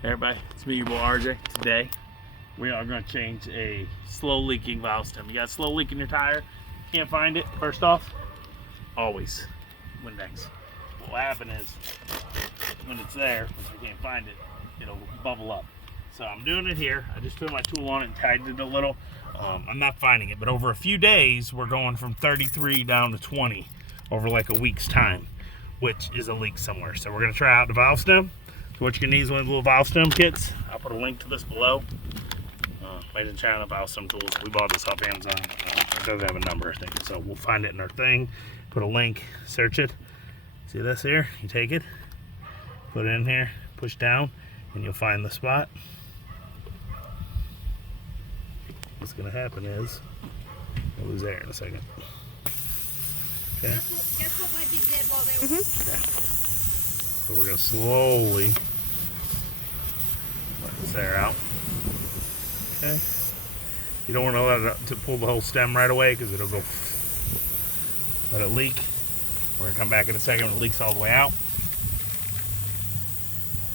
Hey everybody, it's me, your boy RJ. Today, we are going to change a slow leaking valve stem. You got a slow leak in your tire, can't find it, first off, always Windex. What will happen is, when it's there, if I can't find it, it'll bubble up. So I'm doing it here. I just put my tool on it and tightened it a little. I'm not finding it, but over a few days, we're going from 33 down to 20 over like a week's time, which is a leak somewhere. So we're going to try out the valve stem. So what you're going to need is one of the little valve stem kits. I'll put a link to this below. Made in China, valve stem tools. We bought this off Amazon. It doesn't have a number, I think. So we'll find it in our thing. Put a link, search it. See this here? You take it, put it in here, push down, and you'll find the spot. What's going to happen is, I'll lose air in a second. Okay. Guess what Wedgie did while they were... Okay. So we're going to slowly let this air out. Okay. You don't want to let it to pull the whole stem right away because it'll go. Let it leak. We're going to come back in a second when it leaks all the way out.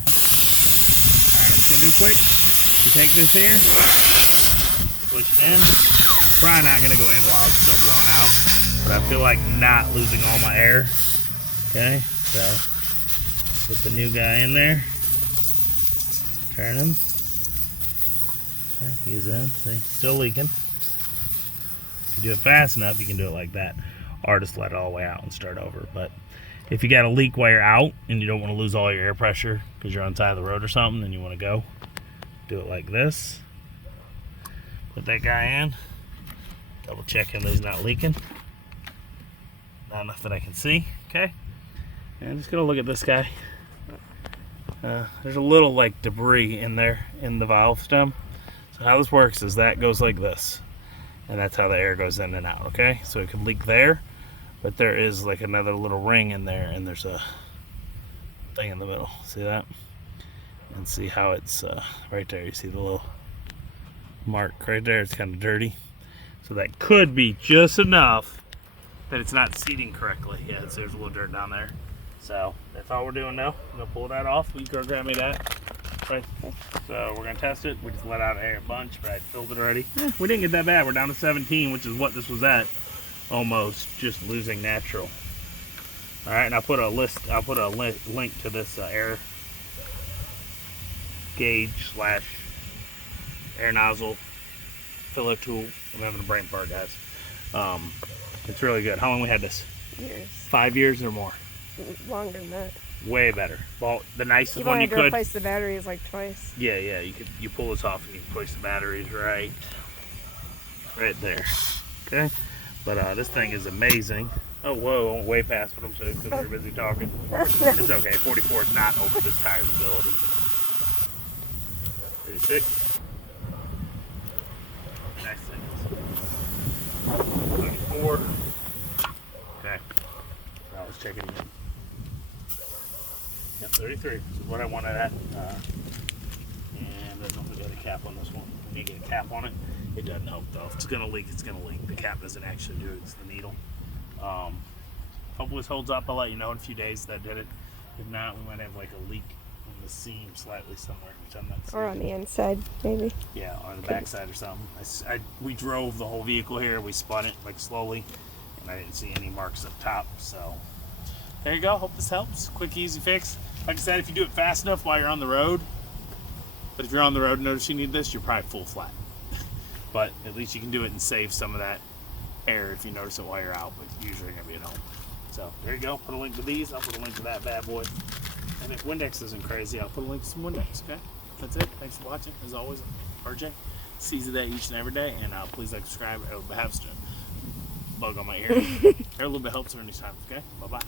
Alright, I'm just going to do quick. You take this here, push it in. Probably not going to go in while it's still blowing out, but I feel like not losing all my air. Okay, so put the new guy in there, turn him. Okay, he's in, see, still leaking. If you do it fast enough, you can do it like that, or just let it all the way out and start over. But if you got a leak while you're out and you don't want to lose all your air pressure because you're on the side of the road or something and you want to go, do it like this. Put that guy in, double check him that he's not leaking. Not enough that I can see, okay? And I'm just gonna look at this guy. There's a little like debris in there in the valve stem. So how this works is that goes like this, and that's how the air goes in and out, okay? So it could leak there, but there is like another little ring in there, and there's a thing in the middle. See that? And see how it's right there. You see the little mark right there? It's kind of dirty. So that could be just enough that it's not seating correctly. Yeah, there's a little dirt down there. So that's all we're doing now. I'm gonna pull that off. You go grab me that. Right. So we're gonna test it. We just let out air a bunch, but I filled it already. We didn't get that bad. We're down to 17, which is what this was at. Almost just losing natural. All right, and I'll put a link to this air gauge / air nozzle filler tool. I'm having a brain fart, guys. It's really good. How long we had this? Years. 5 years or more. Longer than that. Way better. Well, the nicest You've one only you had to could. replace the batteries like twice. Yeah, you pull this off and you can place the batteries right there. Okay, but this thing is amazing. Oh whoa, I went way past what I'm saying because we're busy talking. It's okay. 44 is not over this tire's ability. 36. Next thing. 24. Okay. Now let's check it again. Yep, 33. This is what I wanted at. And I don't think I got a cap on this one. When you get a cap on it, it doesn't help though. If it's gonna leak, it's gonna leak. The cap doesn't actually do it, it's the needle. Hopefully this holds up. I'll let you know in a few days that did it. If not, we might have like a leak in the seam slightly somewhere, which I'm not seeing. Or on the inside, maybe. Yeah, on the backside or something. We drove the whole vehicle here. We spun it like slowly, and I didn't see any marks up top. So there you go. Hope this helps. Quick, easy fix. Like I said, if you do it fast enough while you're on the road, but if you're on the road and notice you need this, you're probably full flat. But at least you can do it and save some of that air if you notice it while you're out, but usually you're gonna be at home. So there you go. Put a link to these. I'll put a link to that bad boy. And if Windex isn't crazy, I'll put a link to some Windex, okay? That's it. Thanks for watching. As always, RJ. Sees that each and every day. And please like, subscribe. It will have to bug on my ear. Every little bit helps during these times, okay? Bye-bye.